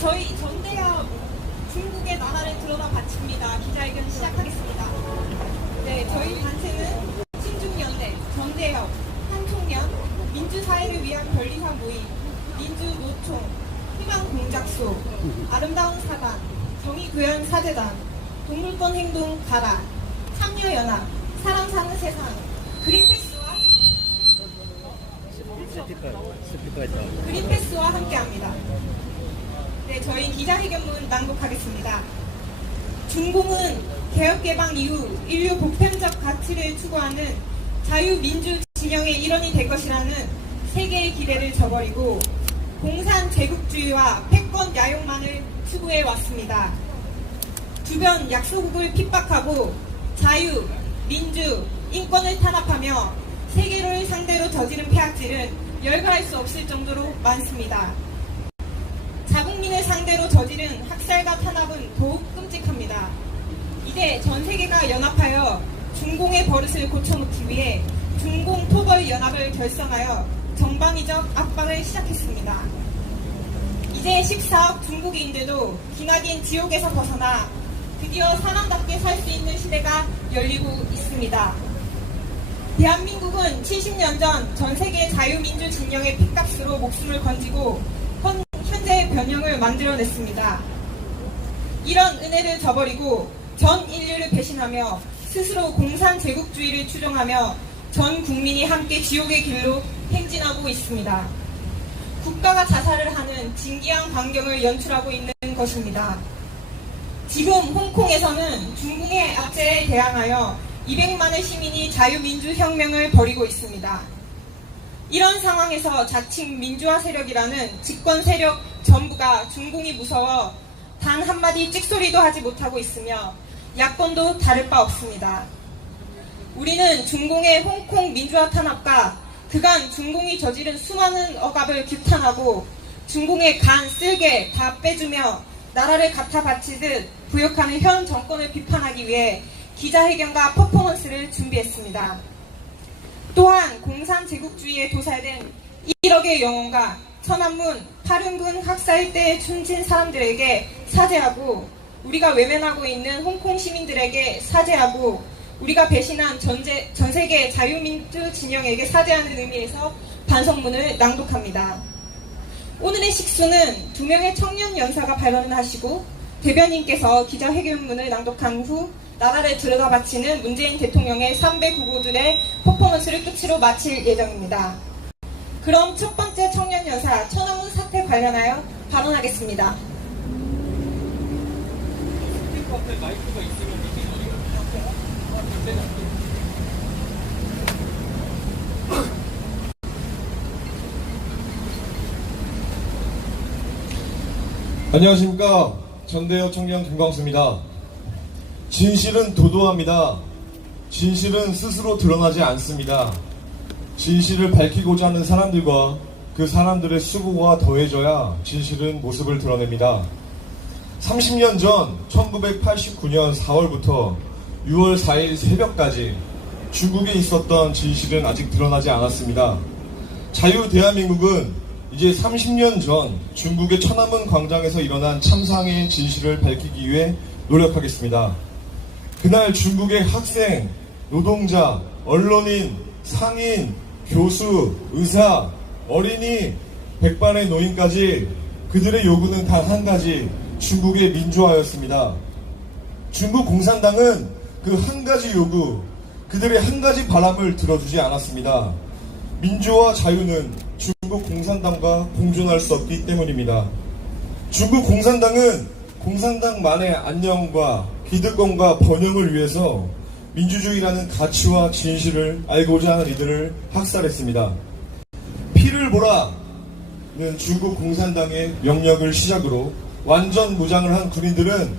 저희 전대협 중국의 나라를 들여다 바칩니다. 기자회견 시작하겠습니다. 네, 저희 단체는 신중연대, 전대협, 한총련, 민주사회를 위한 변리사 모임, 민주노총, 희망공작소, 아름다운 사단, 정의구현 사재단, 동물권 행동 가라, 참여연합, 사람 사는 세상, 그린피스와 그린피스와 함께합니다. 네, 저희 기자회견문 낭독하겠습니다. 중공은 개혁개방 이후 인류 보편적 가치를 추구하는 자유민주 진영의 일원이 될 것이라는 세계의 기대를 저버리고 공산 제국주의와 패권 야욕만을 추구해 왔습니다. 주변 약소국을 핍박하고 자유, 민주, 인권을 탄압하며 세계를 상대로 저지른 폐악질은 열거할 수 없을 정도로 많습니다. 자국민을 상대로 저지른 학살과 탄압은 더욱 끔찍합니다. 이제 전 세계가 연합하여 중공의 버릇을 고쳐놓기 위해 중공토벌연합을 결성하여 전방위적 압박을 시작했습니다. 이제 14억 중국인들도 기나긴 지옥에서 벗어나 드디어 사람답게 살 수 있는 시대가 열리고 있습니다. 대한민국은 70년 전 전 세계 자유민주 진영의 핏값으로 목숨을 건지고 현재의 변형을 만들어냈습니다. 이런 은혜를 저버리고 전 인류를 배신하며 스스로 공산 제국주의를 추종하며 전 국민이 함께 지옥의 길로 행진하고 있습니다. 국가가 자살을 하는 진기한 광경을 연출하고 있는 것입니다. 지금 홍콩에서는 중국의 압제에 대항하여 200만의 시민이 자유민주혁명을 벌이고 있습니다. 이런 상황에서 자칭 민주화 세력이라는 집권 세력 전부가 중공이 무서워 단 한마디 찍소리도 하지 못하고 있으며 야권도 다를 바 없습니다. 우리는 중공의 홍콩 민주화 탄압과 그간 중공이 저지른 수많은 억압을 규탄하고 중공의 간, 쓸개 다 빼주며 나라를 갖다 바치듯 부역하는 현 정권을 비판하기 위해 기자회견과 퍼포먼스를 준비했습니다. 또한 공산 제국주의에 도살된 1억의 영혼과 천안문 8인군 학살 때 춤진 사람들에게 사죄하고 우리가 외면하고 있는 홍콩 시민들에게 사죄하고 우리가 배신한 전 세계 자유민주 진영에게 사죄하는 의미에서 반성문을 낭독합니다. 오늘의 식수는 2명의 청년 연사가 발언을 하시고 대변인께서 기자회견문을 낭독한 후 나라를 들여다바치는 문재인 대통령의 3배 구고들의 퍼포먼스를 끝으로 마칠 예정입니다. 그럼 첫 번째 청년 연사 천안문 사태 관련하여 발언하겠습니다. 안녕하십니까. 전대협 청년 김광수입니다. 진실은 도도합니다. 진실은 스스로 드러나지 않습니다. 진실을 밝히고자 하는 사람들과 그 사람들의 수고가 더해져야 진실은 모습을 드러냅니다. 30년 전 1989년 4월부터 6월 4일 새벽까지 중국에 있었던 진실은 아직 드러나지 않았습니다. 자유 대한민국은 이제 30년 전 중국의 천안문 광장에서 일어난 참상의 진실을 밝히기 위해 노력하겠습니다. 그날 중국의 학생, 노동자, 언론인, 상인, 교수, 의사, 어린이, 백반의 노인까지 그들의 요구는 단 한 가지, 중국의 민주화였습니다. 중국 공산당은 그 한 가지 요구, 그들의 한 가지 바람을 들어주지 않았습니다. 민주화 자유는 중국 공산당과 공존할 수 없기 때문입니다. 중국 공산당은 공산당만의 안녕과 기득권과 번영을 위해서 민주주의라는 가치와 진실을 알고자 하는 이들을 학살했습니다. 피를 보라는 중국 공산당의 명령을 시작으로 완전 무장을 한 군인들은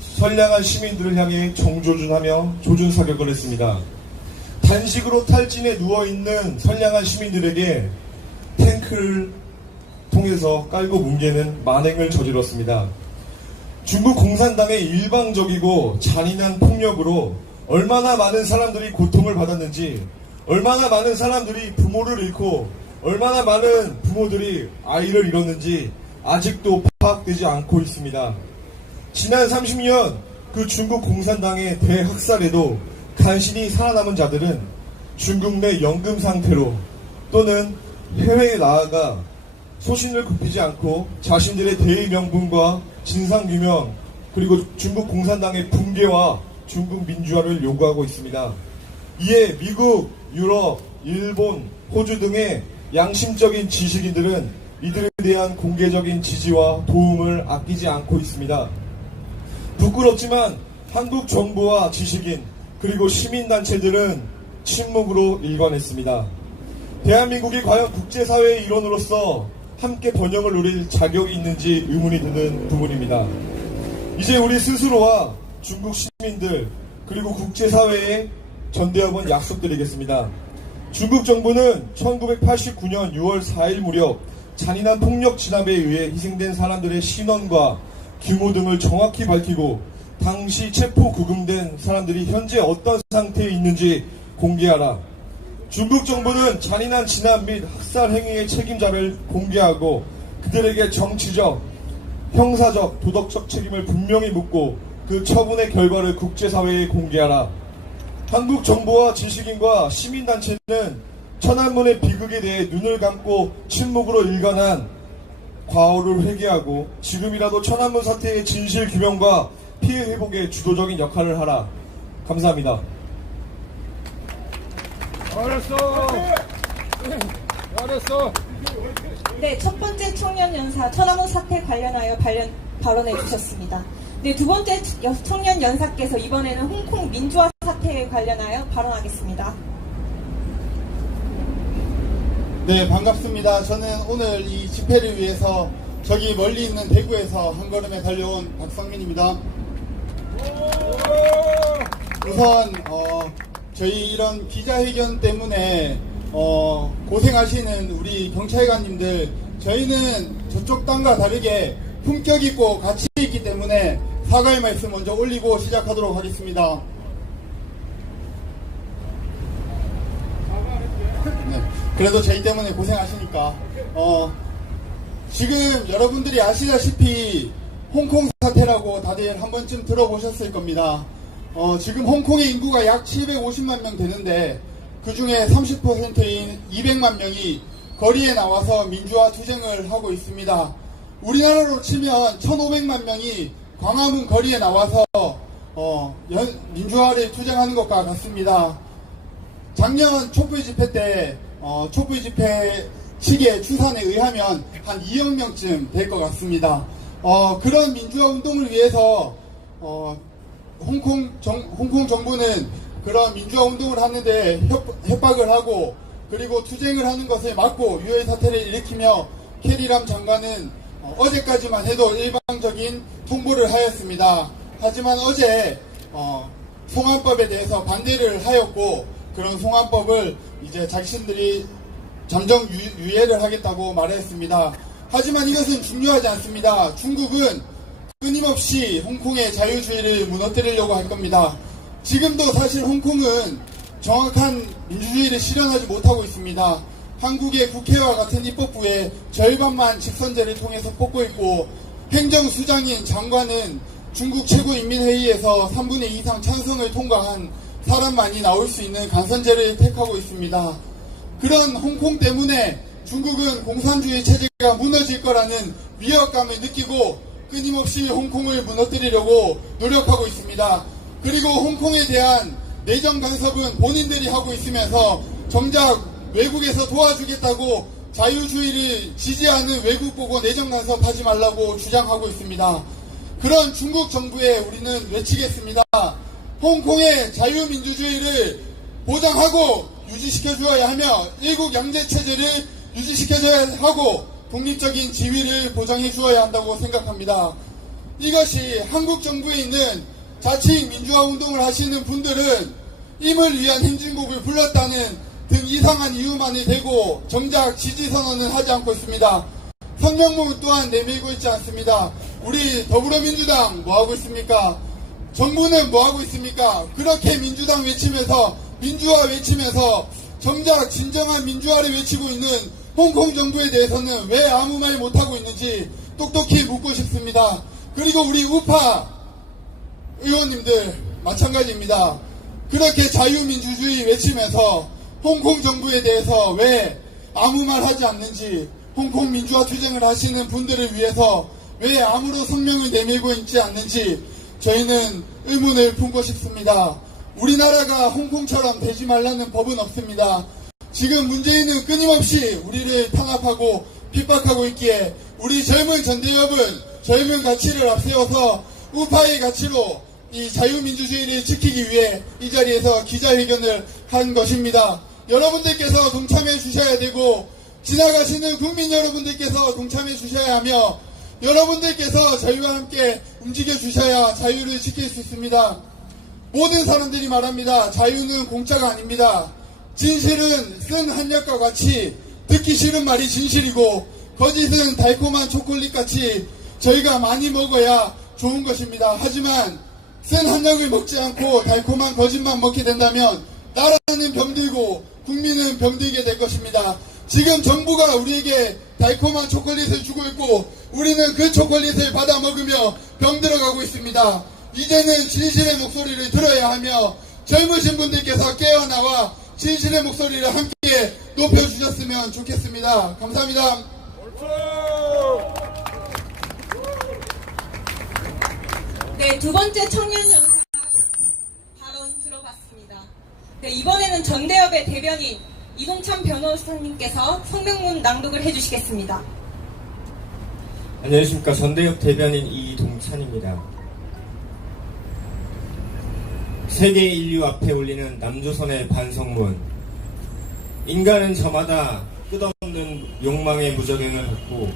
선량한 시민들을 향해 정조준하며 조준사격을 했습니다. 단식으로 탈진해 누워있는 선량한 시민들에게 탱크를 통해서 깔고 뭉개는 만행을 저질렀습니다. 중국 공산당의 일방적이고 잔인한 폭력으로 얼마나 많은 사람들이 고통을 받았는지, 얼마나 많은 사람들이 부모를 잃고 얼마나 많은 부모들이 아이를 잃었는지 아직도 파악되지 않고 있습니다. 지난 30년 그 중국 공산당의 대학살에도 간신히 살아남은 자들은 중국 내 연금 상태로 또는 해외에 나아가 소신을 굽히지 않고 자신들의 대의 명분과 진상규명 그리고 중국 공산당의 붕괴와 중국 민주화를 요구하고 있습니다. 이에 미국, 유럽, 일본, 호주 등의 양심적인 지식인들은 이들에 대한 공개적인 지지와 도움을 아끼지 않고 있습니다. 부끄럽지만 한국 정부와 지식인 그리고 시민단체들은 침묵으로 일관했습니다. 대한민국이 과연 국제사회의 일원으로서 함께 번영을 누릴 자격이 있는지 의문이 드는 부분입니다. 이제 우리 스스로와 중국 시민들 그리고 국제사회에 전대협은 약속드리겠습니다. 중국 정부는 1989년 6월 4일 무렵 잔인한 폭력 진압에 의해 희생된 사람들의 신원과 규모 등을 정확히 밝히고 당시 체포 구금된 사람들이 현재 어떤 상태에 있는지 공개하라. 중국 정부는 잔인한 진압 및 학살 행위의 책임자를 공개하고 그들에게 정치적, 형사적, 도덕적 책임을 분명히 묻고 그 처분의 결과를 국제사회에 공개하라. 한국 정부와 지식인과 시민단체는 천안문의 비극에 대해 눈을 감고 침묵으로 일관한 과오를 회개하고 지금이라도 천안문 사태의 진실 규명과 피해 회복에 주도적인 역할을 하라. 감사합니다. 잘했어. 네, 첫 번째 청년연사 천안문 사태 관련하여 발언해 주셨습니다. 네, 두 번째 청년연사께서 이번에는 홍콩 민주화 사태에 관련하여 발언하겠습니다. 네, 반갑습니다. 저는 오늘 이 집회를 위해서 저기 멀리 있는 대구에서 한 걸음에 달려온 박성민입니다. 우선 저희 이런 기자회견 때문에 고생하시는 우리 경찰관님들, 저희는 저쪽 땅과 다르게 품격 있고 가치 있기 때문에 사과의 말씀 먼저 올리고 시작하도록 하겠습니다. 네, 그래도 저희 때문에 고생하시니까 지금 여러분들이 아시다시피 홍콩 사태라고 다들 한 번쯤 들어보셨을 겁니다. 지금 홍콩의 인구가 약 750만 명 되는데 그 중에 30%인 200만 명이 거리에 나와서 민주화 투쟁을 하고 있습니다. 우리나라로 치면 1500만 명이 광화문 거리에 나와서 민주화를 투쟁하는 것과 같습니다. 작년 촛불 집회 때 촛불 집회 측의 추산에 의하면 한 2억 명쯤 될 것 같습니다. 그런 민주화 운동을 위해서 홍콩 정부는 그런 민주화 운동을 하는데 협박을 하고 그리고 투쟁을 하는 것을 막고 유해 사태를 일으키며 캐리람 장관은 어제까지만 해도 일방적인 통보를 하였습니다. 하지만 어제 송환법에 대해서 반대를 하였고 그런 송환법을 이제 자신들이 잠정 유예를 하겠다고 말했습니다. 하지만 이것은 중요하지 않습니다. 중국은 끊임없이 홍콩의 자유주의를 무너뜨리려고 할 겁니다. 지금도 사실 홍콩은 정확한 민주주의를 실현하지 못하고 있습니다. 한국의 국회와 같은 입법부의 절반만 직선제를 통해서 뽑고 있고 행정수장인 장관은 중국 최고인민회의에서 3분의 2 이상 찬성을 통과한 사람만이 나올 수 있는 간선제를 택하고 있습니다. 그런 홍콩 때문에 중국은 공산주의 체제가 무너질 거라는 위협감을 느끼고 끊임없이 홍콩을 무너뜨리려고 노력하고 있습니다. 그리고 홍콩에 대한 내정 간섭은 본인들이 하고 있으면서 정작 외국에서 도와주겠다고 자유주의를 지지하는 외국 보고 내정 간섭하지 말라고 주장하고 있습니다. 그런 중국 정부에 우리는 외치겠습니다. 홍콩의 자유민주주의를 보장하고 유지시켜 주어야 하며 일국 양제 체제를 유지시켜줘야 하고 독립적인 지위를 보장해 주어야 한다고 생각합니다. 이것이 한국 정부에 있는 자칭 민주화 운동을 하시는 분들은 임을 위한 행진곡을 불렀다는 등 이상한 이유만이 되고 정작 지지 선언은 하지 않고 있습니다. 성명문 또한 내밀고 있지 않습니다. 우리 더불어민주당 뭐하고 있습니까? 정부는 뭐하고 있습니까? 그렇게 민주당 외치면서 민주화 외치면서 정작 진정한 민주화를 외치고 있는 홍콩 정부에 대해서는 왜 아무 말 못하고 있는지 똑똑히 묻고 싶습니다. 그리고 우리 우파 의원님들 마찬가지입니다. 그렇게 자유민주주의 외치면서 홍콩 정부에 대해서 왜 아무 말 하지 않는지, 홍콩 민주화 투쟁을 하시는 분들을 위해서 왜 아무런 성명을 내밀고 있지 않는지 저희는 의문을 품고 싶습니다. 우리나라가 홍콩처럼 되지 말라는 법은 없습니다. 지금 문재인은 끊임없이 우리를 탄압하고 핍박하고 있기에 우리 젊은 전대협은 젊은 가치를 앞세워서 우파의 가치로 이 자유민주주의를 지키기 위해 이 자리에서 기자회견을 한 것입니다. 여러분들께서 동참해 주셔야 되고 지나가시는 국민 여러분들께서 동참해 주셔야 하며 여러분들께서 저희와 함께 움직여 주셔야 자유를 지킬 수 있습니다. 모든 사람들이 말합니다. 자유는 공짜가 아닙니다. 진실은 쓴 한약과 같이 듣기 싫은 말이 진실이고 거짓은 달콤한 초콜릿같이 저희가 많이 먹어야 좋은 것입니다. 하지만 쓴 한약을 먹지 않고 달콤한 거짓만 먹게 된다면 나라는 병들고 국민은 병들게 될 것입니다. 지금 정부가 우리에게 달콤한 초콜릿을 주고 있고 우리는 그 초콜릿을 받아 먹으며 병들어가고 있습니다. 이제는 진실의 목소리를 들어야 하며 젊으신 분들께서 깨어나와 진실의 목소리를 함께 높여주셨으면 좋겠습니다. 감사합니다. 네, 두 번째 청년 연사 발언 들어봤습니다. 네, 이번에는 전대협의 대변인 이동찬 변호사님께서 성명문 낭독을 해주시겠습니다. 안녕하십니까. 전대협 대변인 이동찬입니다. 세계 인류 앞에 올리는 남조선의 반성문. 인간은 저마다 끝없는 욕망의 무저갱을 받고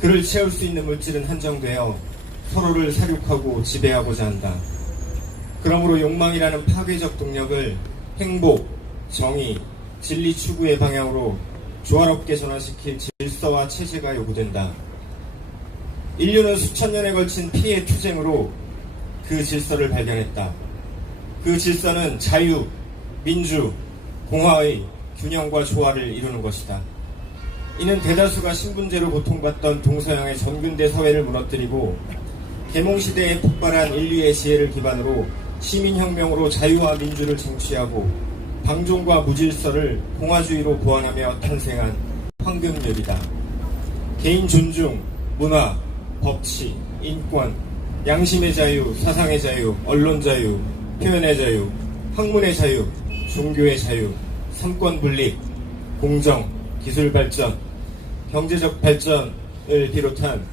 그를 채울 수 있는 물질은 한정되어 서로를 사륙하고 지배하고자 한다. 그러므로 욕망이라는 파괴적 동력을 행복, 정의, 진리 추구의 방향으로 조화롭게 전환시킬 질서와 체제가 요구된다. 인류는 수천 년에 걸친 피해 투쟁으로 그 질서를 발견했다. 그 질서는 자유, 민주, 공화의 균형과 조화를 이루는 것이다. 이는 대다수가 신분제로 고통받던 동서양의 전근대 사회를 무너뜨리고 계몽시대에 폭발한 인류의 지혜를 기반으로 시민혁명으로 자유와 민주를 쟁취하고 방종과 무질서를 공화주의로 보완하며 탄생한 황금률이다. 개인 존중, 문화, 법치, 인권, 양심의 자유, 사상의 자유, 언론 자유, 표현의 자유, 학문의 자유, 종교의 자유, 삼권 분립, 공정, 기술 발전, 경제적 발전을 비롯한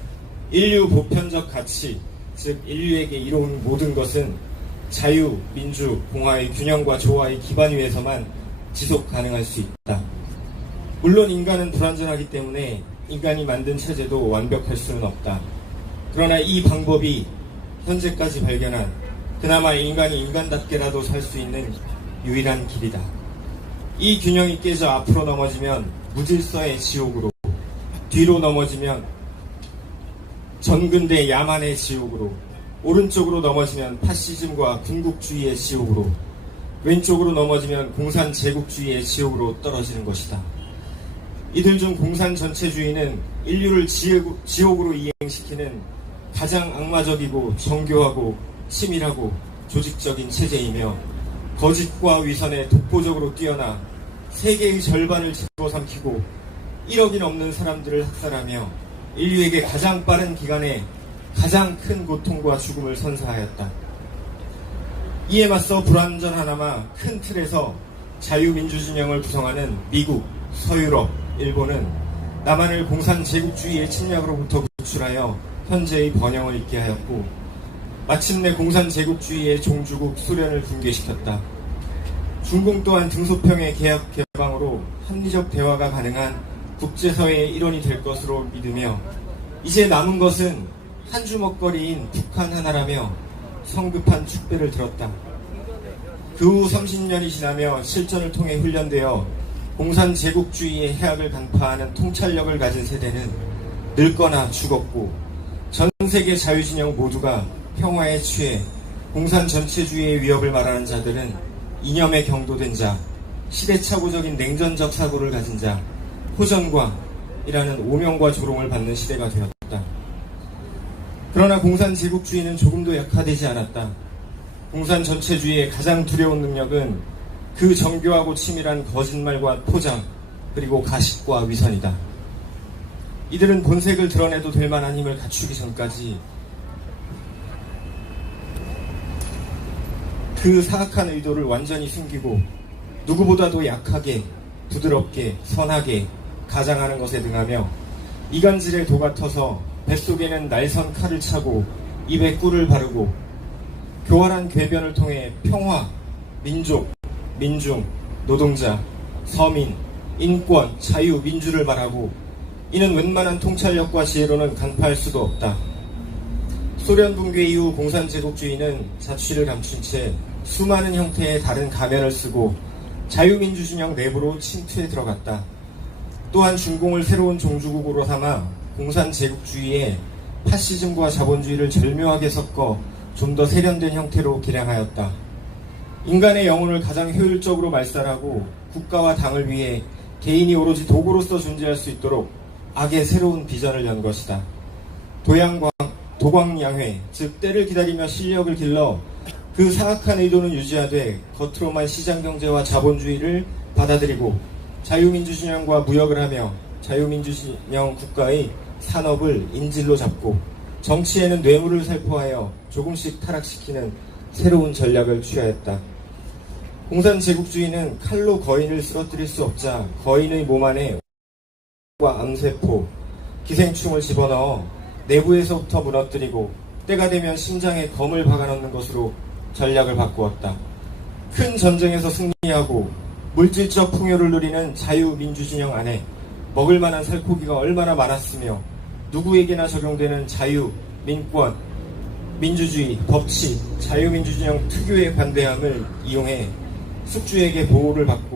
인류 보편적 가치, 즉 인류에게 이로운 모든 것은 자유, 민주, 공화의 균형과 조화의 기반 위에서만 지속 가능할 수 있다. 물론 인간은 불완전하기 때문에 인간이 만든 체제도 완벽할 수는 없다. 그러나 이 방법이 현재까지 발견한 그나마 인간이 인간답게라도 살 수 있는 유일한 길이다. 이 균형이 깨져 앞으로 넘어지면 무질서의 지옥으로, 뒤로 넘어지면 전근대 야만의 지옥으로, 오른쪽으로 넘어지면 파시즘과 군국주의의 지옥으로, 왼쪽으로 넘어지면 공산 제국주의의 지옥으로 떨어지는 것이다. 이들 중 공산 전체주의는 인류를 지옥으로 이행시키는 가장 악마적이고 정교하고 치밀하고 조직적인 체제이며 거짓과 위선에 독보적으로 뛰어나 세계의 절반을 집어삼키고 1억이 넘는 사람들을 학살하며 인류에게 가장 빠른 기간에 가장 큰 고통과 죽음을 선사하였다. 이에 맞서 불완전하나마 큰 틀에서 자유민주진영을 구성하는 미국, 서유럽, 일본은 남한을 공산 제국주의의 침략으로부터 구출하여 현재의 번영을 잇게 하였고 마침내 공산 제국주의의 종주국 소련을 붕괴시켰다. 중공 또한 등소평의 계약 개방으로 합리적 대화가 가능한 국제사회의 일원이 될 것으로 믿으며 이제 남은 것은 한 주먹거리인 북한 하나라며 성급한 축배를 들었다. 그 후 30년이 지나며 실전을 통해 훈련되어 공산 제국주의의 해악을 간파하는 통찰력을 가진 세대는 늙거나 죽었고 전 세계 자유진영 모두가 평화에 취해 공산 전체주의의 위협을 말하는 자들은 이념에 경도된 자, 시대착오적인 냉전적 사고를 가진 자, 호전과 이라는 오명과 조롱을 받는 시대가 되었다. 그러나 공산 제국주의는 조금도 약화되지 않았다. 공산 전체주의의 가장 두려운 능력은 그 정교하고 치밀한 거짓말과 포장, 그리고 가식과 위선이다. 이들은 본색을 드러내도 될 만한 힘을 갖추기 전까지 그 사악한 의도를 완전히 숨기고 누구보다도 약하게, 부드럽게, 선하게 가장하는 것에 등하며 이간질에 도가 터서 뱃속에는 날선 칼을 차고 입에 꿀을 바르고 교활한 궤변을 통해 평화, 민족, 민중, 노동자, 서민, 인권, 자유, 민주를 말하고 이는 웬만한 통찰력과 지혜로는 간파할 수도 없다. 소련 붕괴 이후 공산제국주의는 자취를 감춘 채 수많은 형태의 다른 가면을 쓰고 자유민주 진영 내부로 침투해 들어갔다. 또한 중공을 새로운 종주국으로 삼아 공산제국주의에 파시즘과 자본주의를 절묘하게 섞어 좀 더 세련된 형태로 개량하였다. 인간의 영혼을 가장 효율적으로 말살하고 국가와 당을 위해 개인이 오로지 도구로서 존재할 수 있도록 악의 새로운 비전을 연 것이다. 도광양회, 즉 때를 기다리며 실력을 길러 그 사악한 의도는 유지하되 겉으로만 시장경제와 자본주의를 받아들이고 자유민주진영과 무역을 하며 자유민주진영 국가의 산업을 인질로 잡고 정치에는 뇌물을 살포하여 조금씩 타락시키는 새로운 전략을 취하였다. 공산제국주의는 칼로 거인을 쓰러뜨릴 수 없자 거인의 몸 안에 암세포, 기생충을 집어넣어 내부에서부터 무너뜨리고 때가 되면 심장에 검을 박아넣는 것으로 전략을 바꾸었다. 큰 전쟁에서 승리하고 물질적 풍요를 누리는 자유민주진영 안에 먹을 만한 살코기가 얼마나 많았으며 누구에게나 적용되는 자유, 민권, 민주주의, 법치, 자유민주진영 특유의 관대함을 이용해 숙주에게 보호를 받고